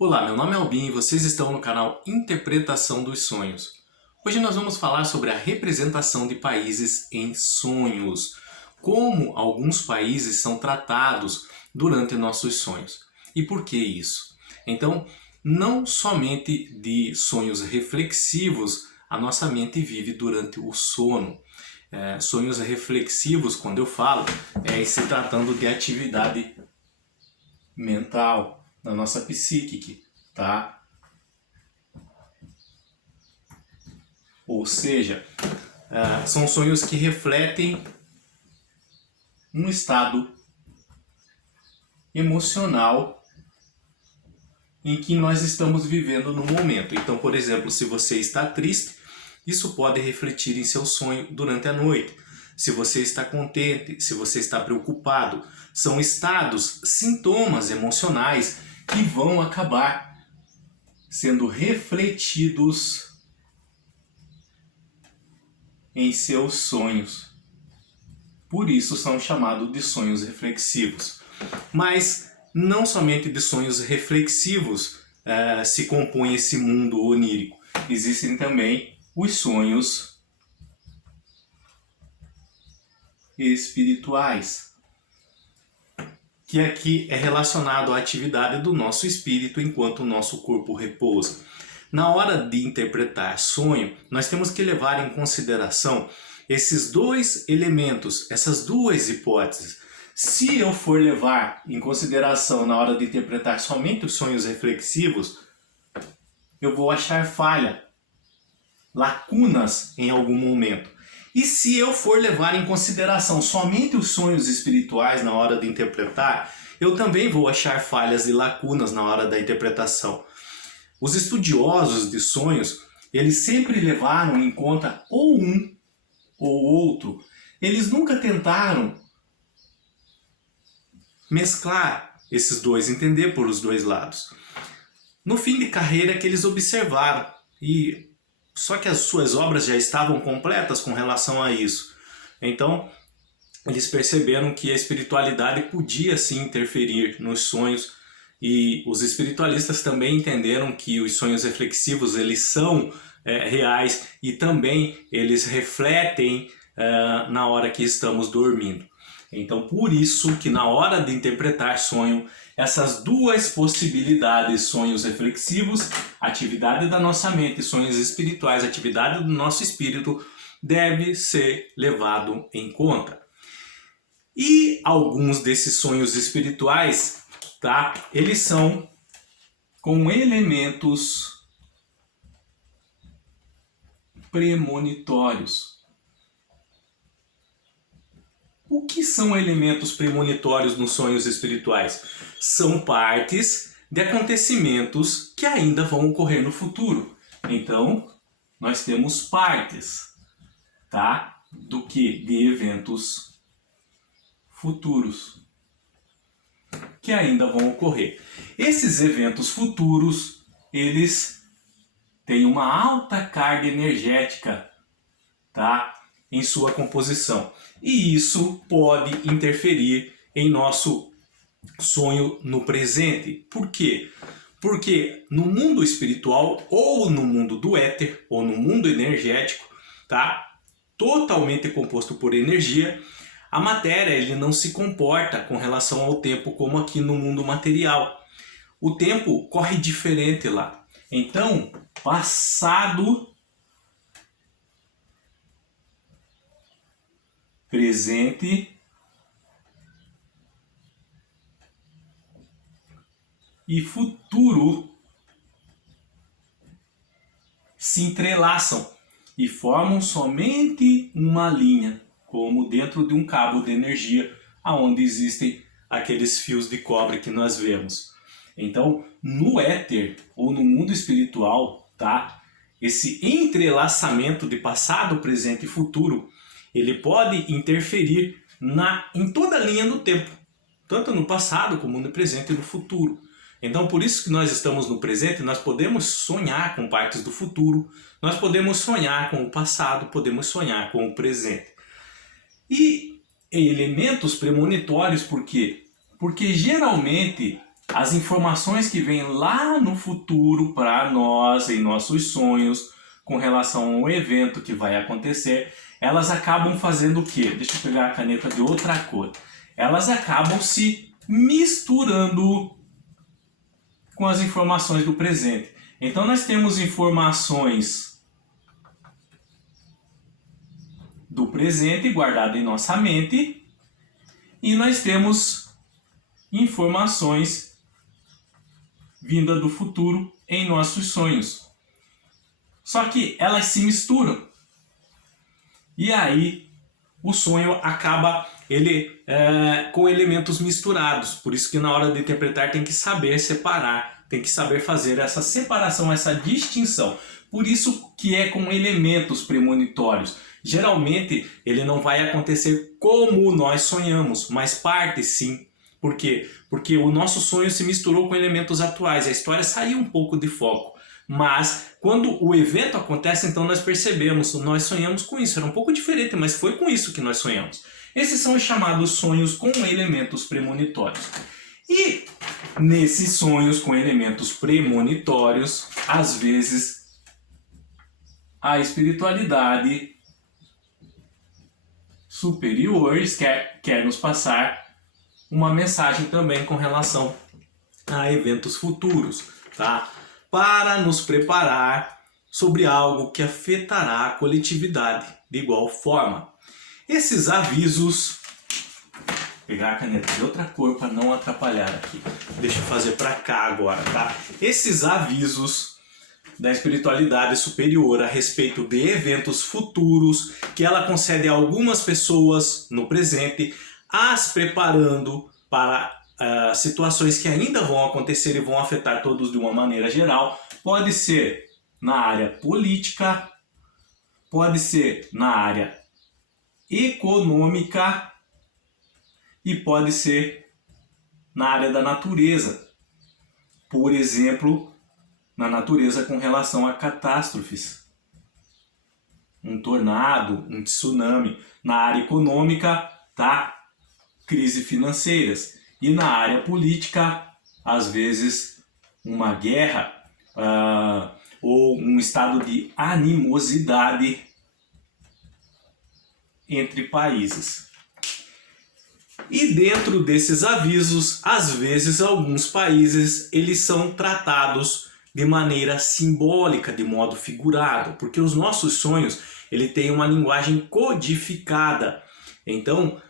Olá, meu nome é Albin e vocês estão no canal Interpretação dos Sonhos. Hoje nós vamos falar sobre a representação de países em sonhos, como alguns países são tratados durante nossos sonhos. E por que isso? Então, não somente de sonhos reflexivos a nossa mente vive durante o sono. Sonhos reflexivos, quando eu falo, é se tratando de atividade mental, da nossa psíquica, tá? Ou seja, são sonhos que refletem um estado emocional em que nós estamos vivendo no momento. Então, por exemplo, se você está triste, isso pode refletir em seu sonho durante a noite. Se você está contente, se você está preocupado, são estados, sintomas emocionais que vão acabar sendo refletidos em seus sonhos. Por isso são chamados de sonhos reflexivos. Mas não somente de sonhos reflexivos se compõe esse mundo onírico. Existem também os sonhos espirituais, que aqui é relacionado à atividade do nosso espírito enquanto o nosso corpo repousa. Na hora de interpretar sonho, nós temos que levar em consideração esses dois elementos, essas duas hipóteses. Se eu for levar em consideração na hora de interpretar somente os sonhos reflexivos, eu vou achar falha, lacunas em algum momento. E se eu for levar em consideração somente os sonhos espirituais na hora de interpretar, eu também vou achar falhas e lacunas na hora da interpretação. Os estudiosos de sonhos, eles sempre levaram em conta ou um ou outro. Eles nunca tentaram mesclar esses dois, entender por os dois lados. No fim de carreira que eles observaram, e só que as suas obras já estavam completas com relação a isso. Então, eles perceberam que a espiritualidade podia sim interferir nos sonhos, e os espiritualistas também entenderam que os sonhos reflexivos eles são reais e também eles refletem na hora que estamos dormindo. Então, por isso que na hora de interpretar sonho, essas duas possibilidades, sonhos reflexivos, atividade da nossa mente, sonhos espirituais, atividade do nosso espírito, deve ser levado em conta. E alguns desses sonhos espirituais, tá? Eles são com elementos premonitórios. O que são elementos premonitórios nos sonhos espirituais? São partes de acontecimentos que ainda vão ocorrer no futuro. Então, nós temos partes, tá? Do que? De eventos futuros que ainda vão ocorrer. Esses eventos futuros, eles têm uma alta carga energética, tá? Em sua composição. E isso pode interferir em nosso sonho no presente. Por quê? Porque no mundo espiritual, ou no mundo do éter, ou no mundo energético, tá? Totalmente composto por energia, a matéria ele não se comporta com relação ao tempo como aqui no mundo material. O tempo corre diferente lá. Então, passado, presente e futuro se entrelaçam e formam somente uma linha, como dentro de um cabo de energia, aonde existem aqueles fios de cobre que nós vemos. Então, no éter ou no mundo espiritual, tá? Esse entrelaçamento de passado, presente e futuro, ele pode interferir em toda a linha do tempo, tanto no passado como no presente e no futuro. Então, por isso que nós estamos no presente, nós podemos sonhar com partes do futuro, nós podemos sonhar com o passado, podemos sonhar com o presente. E elementos premonitórios, por quê? Porque geralmente as informações que vêm lá no futuro para nós, em nossos sonhos, com relação ao evento que vai acontecer, elas acabam fazendo o quê? Deixa eu pegar a caneta de outra cor. Elas acabam se misturando com as informações do presente. Então nós temos informações do presente guardadas em nossa mente e nós temos informações vindas do futuro em nossos sonhos. Só que elas se misturam. E aí o sonho acaba com elementos misturados. Por isso que na hora de interpretar tem que saber separar, tem que saber fazer essa separação, essa distinção. Por isso que é com elementos premonitórios. Geralmente ele não vai acontecer como nós sonhamos, mas parte sim. Por quê? Porque o nosso sonho se misturou com elementos atuais, a história saiu um pouco de foco. Mas quando o evento acontece, então nós percebemos, nós sonhamos com isso. Era um pouco diferente, mas foi com isso que nós sonhamos. Esses são os chamados sonhos com elementos premonitórios. E nesses sonhos com elementos premonitórios, às vezes a espiritualidade superior quer nos passar uma mensagem também com relação a eventos futuros, tá? Para nos preparar sobre algo que afetará a coletividade de igual forma. Esses avisos, vou pegar a caneta de outra cor para não atrapalhar aqui. Deixa eu fazer para cá agora, tá? Esses avisos da espiritualidade superior a respeito de eventos futuros que ela concede a algumas pessoas no presente, as preparando para situações que ainda vão acontecer e vão afetar todos de uma maneira geral. Pode ser na área política, pode ser na área econômica e pode ser na área da natureza. Por exemplo, na natureza com relação a catástrofes. Um tornado, um tsunami. Na área econômica, tá? Crises financeiras. E na área política, às vezes, uma guerra ou um estado de animosidade entre países. E dentro desses avisos, às vezes, alguns países eles são tratados de maneira simbólica, de modo figurado, porque os nossos sonhos ele tem uma linguagem codificada. Então,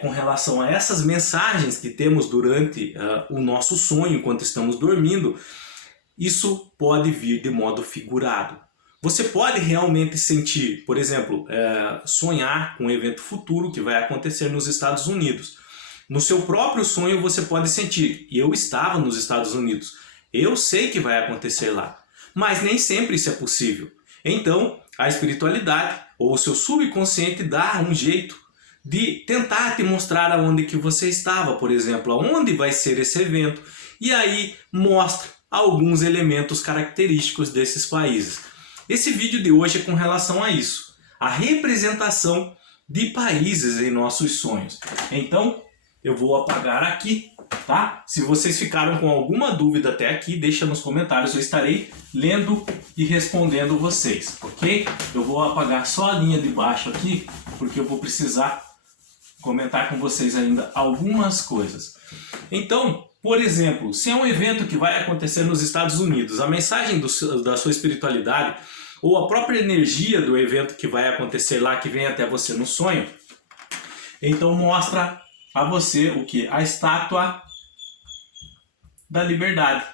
com relação a essas mensagens que temos durante o nosso sonho, enquanto estamos dormindo, isso pode vir de modo figurado. Você pode realmente sentir, por exemplo, sonhar com um evento futuro que vai acontecer nos Estados Unidos. No seu próprio sonho você pode sentir, eu estava nos Estados Unidos, eu sei que vai acontecer lá. Mas nem sempre isso é possível. Então, a espiritualidade ou o seu subconsciente dá um jeito de tentar te mostrar aonde que você estava, por exemplo, aonde vai ser esse evento, e aí mostra alguns elementos característicos desses países. Esse vídeo de hoje é com relação a isso, a representação de países em nossos sonhos. Então, eu vou apagar aqui, tá? Se vocês ficaram com alguma dúvida até aqui, deixa nos comentários, eu estarei lendo e respondendo vocês, ok? Eu vou apagar só a linha de baixo aqui, porque eu vou precisar comentar com vocês ainda algumas coisas. Então, por exemplo, se é um evento que vai acontecer nos Estados Unidos, a mensagem da sua espiritualidade ou a própria energia do evento que vai acontecer lá, que vem até você no sonho, então mostra a você o que? A estátua da liberdade.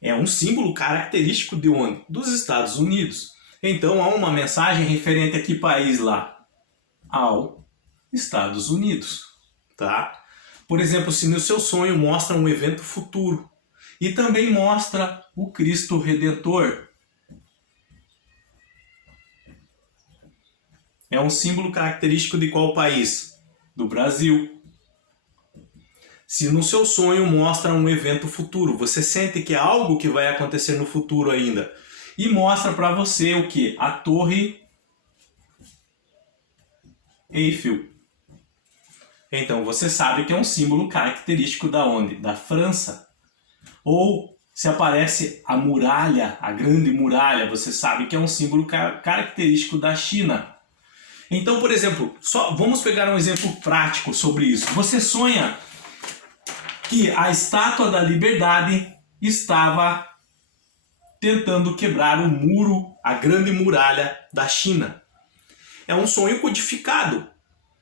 É um símbolo característico de onde? Dos Estados Unidos. Então há uma mensagem referente a que país lá? Ao Estados Unidos, tá? Por exemplo, se no seu sonho mostra um evento futuro e também mostra o Cristo Redentor, é um símbolo característico de qual país? Do Brasil. Se no seu sonho mostra um evento futuro, você sente que é algo que vai acontecer no futuro ainda, e mostra para você o que? A Torre Eiffel. Então você sabe que é um símbolo característico da onde? Da França. Ou se aparece a muralha, a grande muralha, você sabe que é um símbolo característico da China. Então, por exemplo, vamos pegar um exemplo prático sobre isso. Você sonha que a Estátua da Liberdade estava tentando quebrar o muro, a grande muralha da China. É um sonho codificado,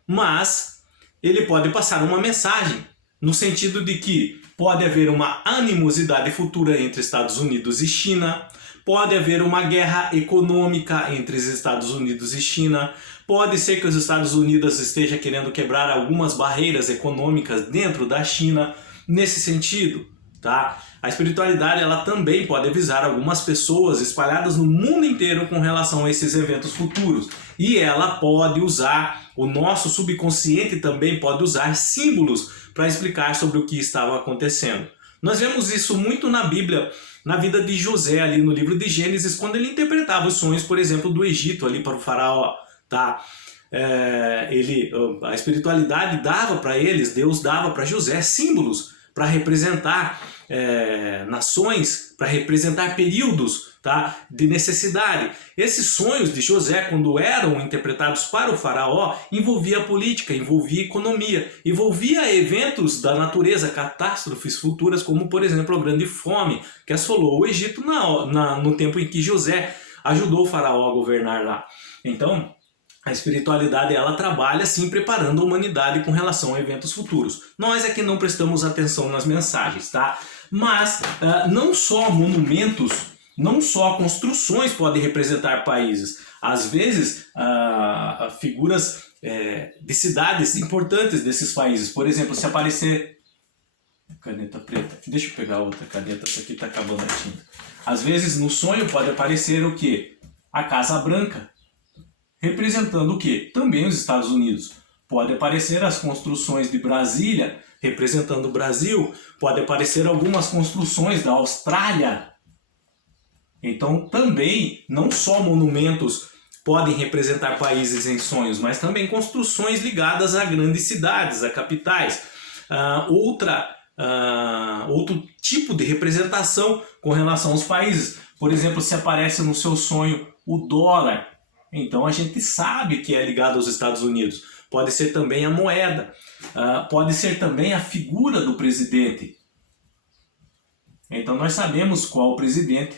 mas ele pode passar uma mensagem, no sentido de que pode haver uma animosidade futura entre Estados Unidos e China, pode haver uma guerra econômica entre os Estados Unidos e China, pode ser que os Estados Unidos esteja querendo quebrar algumas barreiras econômicas dentro da China, nesse sentido, tá? A espiritualidade ela também pode avisar algumas pessoas espalhadas no mundo inteiro com relação a esses eventos futuros. E ela pode usar, o nosso subconsciente também pode usar símbolos para explicar sobre o que estava acontecendo. Nós vemos isso muito na Bíblia, na vida de José, ali no livro de Gênesis, quando ele interpretava os sonhos, por exemplo, do Egito ali para o faraó, tá? A espiritualidade dava para eles, Deus dava para José símbolos para representar nações, para representar períodos, tá, de necessidade. Esses sonhos de José, quando eram interpretados para o faraó, envolvia política, envolvia economia, envolvia eventos da natureza, catástrofes futuras, como por exemplo a grande fome que assolou o Egito no tempo em que José ajudou o faraó a governar lá. Então, a espiritualidade ela trabalha sim preparando a humanidade com relação a eventos futuros. Nós é que não prestamos atenção nas mensagens, tá? Mas não só monumentos, não só construções podem representar países. Às vezes, figuras de cidades importantes desses países. Por exemplo, se aparecer... Caneta preta. Deixa eu pegar outra caneta, essa aqui está acabando a tinta. Às vezes, no sonho pode aparecer o quê? A Casa Branca. Representando o quê? Também os Estados Unidos. Pode aparecer as construções de Brasília, representando o Brasil. Pode aparecer algumas construções da Austrália. Então, também, não só monumentos podem representar países em sonhos, mas também construções ligadas a grandes cidades, a capitais. Outro tipo de representação com relação aos países. Por exemplo, se aparece no seu sonho o dólar, então a gente sabe que é ligado aos Estados Unidos. Pode ser também a moeda, pode ser também a figura do presidente. Então nós sabemos qual presidente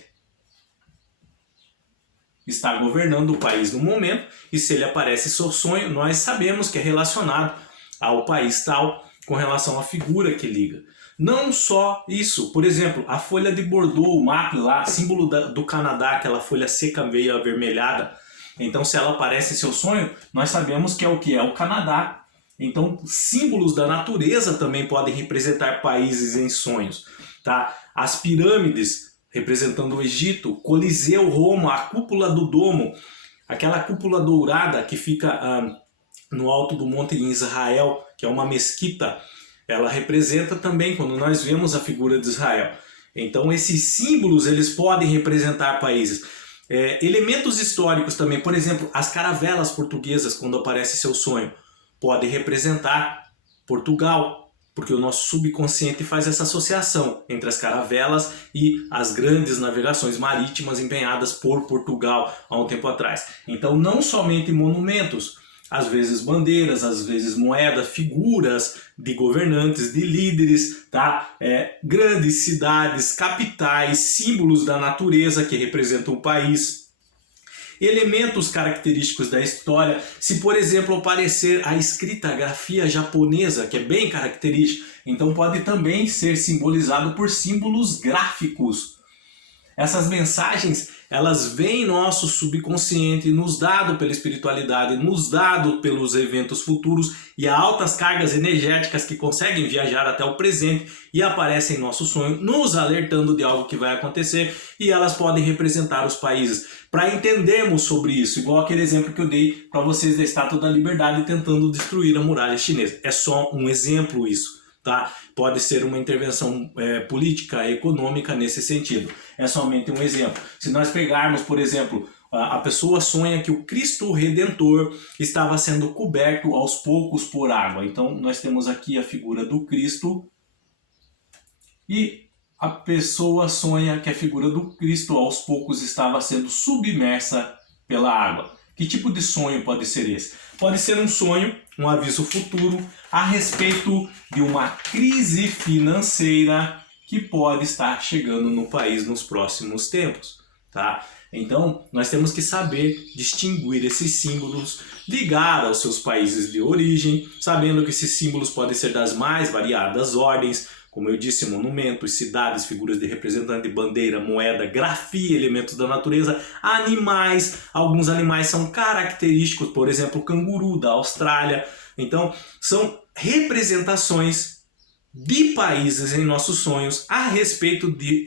está governando o país no momento, e se ele aparece em seu sonho, nós sabemos que é relacionado ao país tal, com relação à figura que liga. Não só isso, por exemplo, a folha de Bordeaux, o maple lá, símbolo do Canadá, aquela folha seca meio avermelhada. Então, se ela aparece em seu sonho, nós sabemos que é o que? É o Canadá. Então, símbolos da natureza também podem representar países em sonhos, tá? As pirâmides, representando o Egito, Coliseu, Roma, a cúpula do domo, aquela cúpula dourada que fica no alto do monte em Israel, que é uma mesquita, ela representa também quando nós vemos a figura de Israel. Então, esses símbolos eles podem representar países. Elementos históricos também, por exemplo, as caravelas portuguesas, quando aparece seu sonho, podem representar Portugal, porque o nosso subconsciente faz essa associação entre as caravelas e as grandes navegações marítimas empenhadas por Portugal há um tempo atrás. Então, não somente monumentos, às vezes bandeiras, às vezes moedas, figuras de governantes, de líderes, tá? Grandes cidades, capitais, símbolos da natureza que representam o país. Elementos característicos da história, se por exemplo aparecer a escrita, a grafia japonesa, que é bem característica, então pode também ser simbolizado por símbolos gráficos. Essas mensagens, elas vêm no nosso subconsciente, nos dado pela espiritualidade, nos dado pelos eventos futuros e há altas cargas energéticas que conseguem viajar até o presente e aparecem em nosso sonho, nos alertando de algo que vai acontecer, e elas podem representar os países. Para entendermos sobre isso, igual aquele exemplo que eu dei para vocês da Estátua da Liberdade tentando destruir a muralha chinesa. É só um exemplo isso. Tá? Pode ser uma intervenção política, econômica nesse sentido. É somente um exemplo. Se nós pegarmos, por exemplo, A pessoa sonha que o Cristo Redentor estava sendo coberto aos poucos por água. Então nós temos aqui a figura do Cristo e a pessoa sonha que a figura do Cristo aos poucos estava sendo submersa pela água. Que tipo de sonho pode ser esse? Pode ser um sonho, um aviso futuro a respeito de uma crise financeira que pode estar chegando no país nos próximos tempos, tá? Então, nós temos que saber distinguir esses símbolos, ligar aos seus países de origem, sabendo que esses símbolos podem ser das mais variadas ordens, como eu disse, monumentos, cidades, figuras de representante, bandeira, moeda, grafia, elementos da natureza, animais. Alguns animais são característicos, por exemplo, o canguru da Austrália. Então, são representações de países em nossos sonhos a respeito de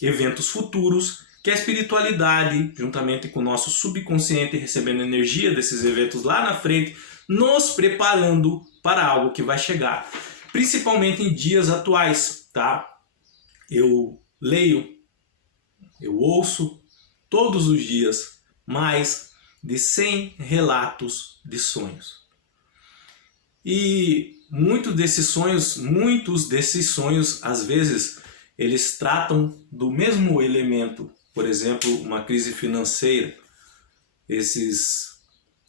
eventos futuros, que a espiritualidade, juntamente com o nosso subconsciente, recebendo energia desses eventos lá na frente, nos preparando para algo que vai chegar. Principalmente em dias atuais, tá? Eu leio, eu ouço todos os dias mais de 100 relatos de sonhos. E muitos desses sonhos, às vezes, eles tratam do mesmo elemento. Por exemplo, uma crise financeira. Esses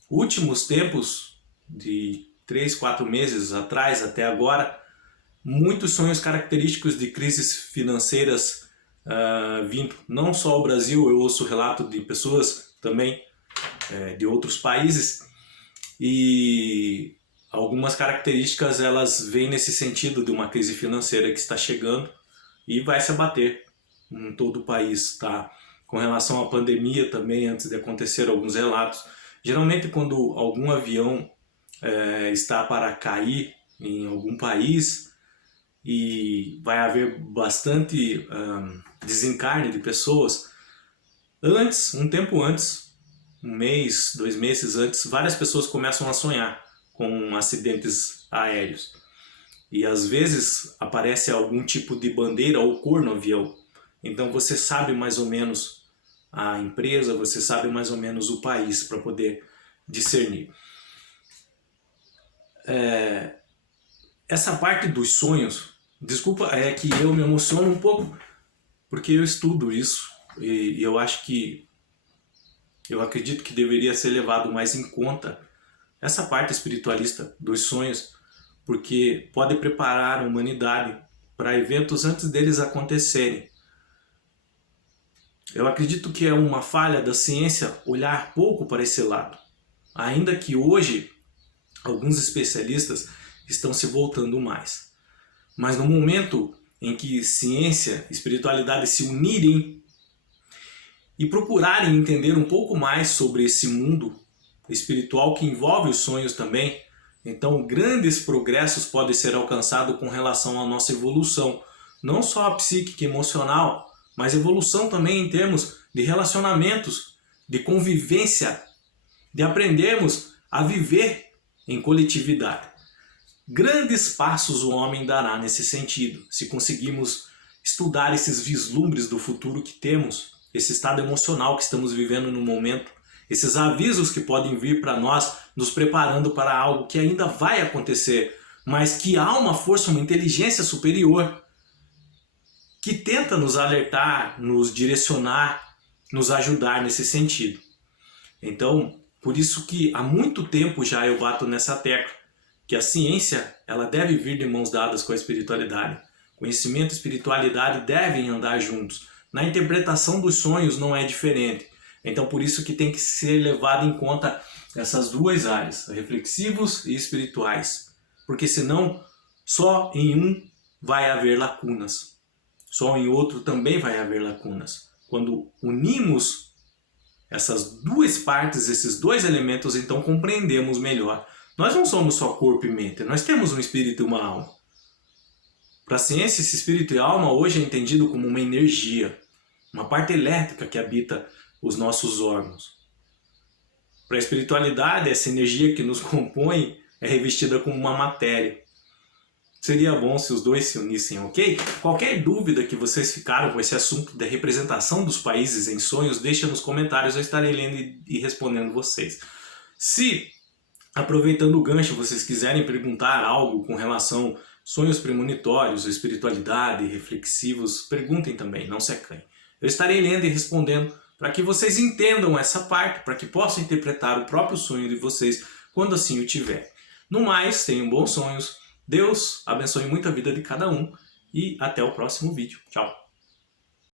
últimos tempos, de 3, 4 meses atrás até agora, muitos sonhos característicos de crises financeiras vindo. Não só o Brasil, eu ouço relato de pessoas também de outros países. E algumas características elas vêm nesse sentido de uma crise financeira que está chegando e vai se abater em todo o país, tá? Com relação à pandemia também, antes de acontecer alguns relatos. Geralmente quando algum avião está para cair em algum país e vai haver bastante desencarne de pessoas, um tempo antes, 1 mês, 2 meses antes, várias pessoas começam a sonhar com acidentes aéreos. E às vezes aparece algum tipo de bandeira ou cor no avião. Então você sabe mais ou menos a empresa, você sabe mais ou menos o país para poder discernir. Essa parte dos sonhos, desculpa, é que eu me emociono um pouco porque eu estudo isso e eu acredito que deveria ser levado mais em conta essa parte espiritualista dos sonhos, porque pode preparar a humanidade para eventos antes deles acontecerem. Eu acredito que é uma falha da ciência olhar pouco para esse lado, ainda que hoje alguns especialistas estão se voltando mais. Mas no momento em que ciência e espiritualidade se unirem e procurarem entender um pouco mais sobre esse mundo espiritual que envolve os sonhos também, então grandes progressos podem ser alcançados com relação à nossa evolução, não só a psíquica e emocional, mas evolução também em termos de relacionamentos, de convivência, de aprendermos a viver em coletividade. Grandes passos o homem dará nesse sentido, se conseguirmos estudar esses vislumbres do futuro que temos, esse estado emocional que estamos vivendo no momento, esses avisos que podem vir para nós, nos preparando para algo que ainda vai acontecer, mas que há uma força, uma inteligência superior que tenta nos alertar, nos direcionar, nos ajudar nesse sentido. Então, por isso que há muito tempo já eu bato nessa tecla, que a ciência ela deve vir de mãos dadas com a espiritualidade. Conhecimento e espiritualidade devem andar juntos. Na interpretação dos sonhos não é diferente. Então por isso que tem que ser levado em conta essas duas áreas, reflexivos e espirituais. Porque senão só em um vai haver lacunas. Só em outro também vai haver lacunas. Quando unimos essas duas partes, esses dois elementos, então compreendemos melhor. Nós não somos só corpo e mente, nós temos um espírito e uma alma. Para a ciência, esse espírito e alma hoje é entendido como uma energia, uma parte elétrica que habita os nossos órgãos. Para a espiritualidade, essa energia que nos compõe é revestida como uma matéria. Seria bom se os dois se unissem, ok? Qualquer dúvida que vocês ficaram com esse assunto da representação dos países em sonhos, deixa nos comentários, eu estarei lendo e respondendo vocês. Se, aproveitando o gancho, vocês quiserem perguntar algo com relação a sonhos premonitórios, espiritualidade, reflexivos, perguntem também, não se acanhem. Eu estarei lendo e respondendo para que vocês entendam essa parte, para que possam interpretar o próprio sonho de vocês quando assim o tiverem. No mais, tenham bons sonhos. Deus abençoe muito a vida de cada um e até o próximo vídeo. Tchau!